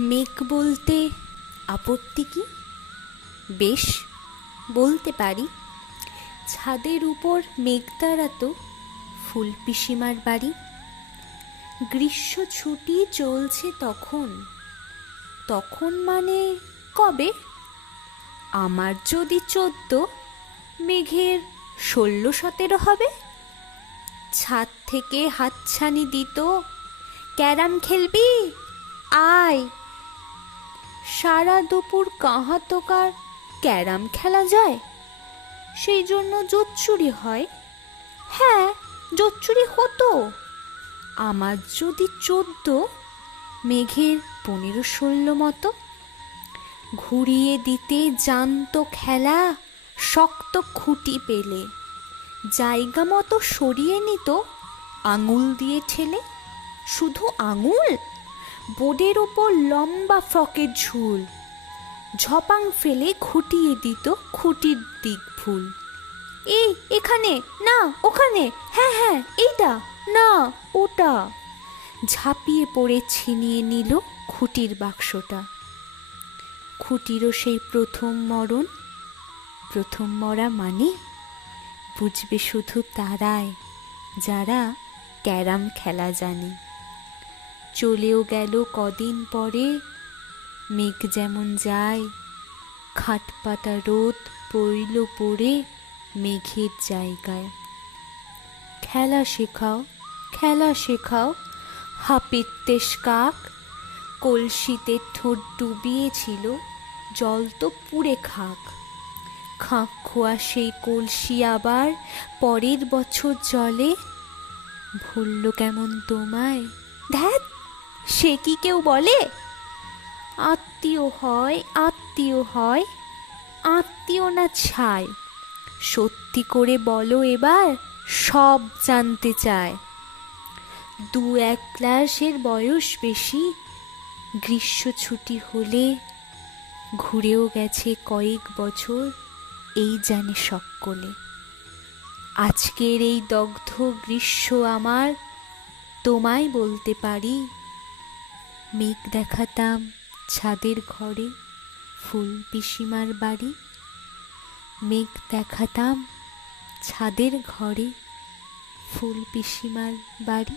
মেঘ বলতে আপত্তি কি? বেশ, বলতে পারি। ছাদের উপর মেঘতারা তো ফুল পিসিমার বাড়ি। গ্রীষ্ম ছুটি চলছে তখন। তখন মানে কবে? আমার যদি চোদ্দ, মেঘের ষোলো সতেরো হবে। ছাদ থেকে হাতছানি দিত, ক্যারাম খেলবি? আয়। সারা দুপুর কাহা তোকার ক্যারাম খেলা যায়? সেই জন্য জোচ্চুরি হয়? হ্যাঁ জোচ্চুরি হতো। আমার যদি চোদ্দ, মেঘের পনেরো ষোলো মতো। ঘুরিয়ে দিতে জানতো খেলা, শক্ত খুঁটি পেলে। জায়গা মতো সরিয়ে নিত, আঙুল দিয়ে ঠেলে। শুধু আঙুল? বোর্ডের ওপর লম্বা ফ্রকের ঝুল। ঝপাং ফেলে খুঁটিয়ে দিত খুঁটির দিক ভুল এই, এখানে, না, ওখানে হ্যাঁ হ্যাঁ এইটা, না, ওটা। ঝাঁপিয়ে পড়ে ছিনিয়ে নিল খুঁটির বাক্সটা। খুঁটিরও সেই প্রথম মরণ। প্রথম মরা মানে বুঝবে শুধু তারাই যারা ক্যারাম খেলা জানে। চলেও গেল কদিন পরে। মেঘ যেমন যায় খাটপাতা রোদ পইল পড়ে মেঘের জায়গায়। খেলা শেখাও খেলা শেখাও হাপিত্তেশ কাক, কলসিতে ঠোঁট ডুবিয়েছিল, জল তো পুড়ে খাক। খাঁক খোয়া সেই কলসি আবার পরের বছর জলে। ভুলল কেমন তোমায়? ধ্যাত সে কি কেউ বলে? আত্মীয় হয় আত্মীয় হয়, আত্মীয় না ছায় সত্যি করে বলো এবার, সব জানতে চায়। দু এক ক্লাসের বয়স বেশি, গ্রীষ্ম ছুটি হলে ঘুরেও গেছে কয়েক বছর, এই জানে সকলে। আজকের এই দগ্ধ গ্রীষ্ম আমার, তোমায় বলতে পারি মেঘ দেখাতাম ছাদের ঘরে ফুল পিসিমার বাড়ি। মেঘ দেখাতাম ছাদের ঘরে ফুল পিসিমার বাড়ি।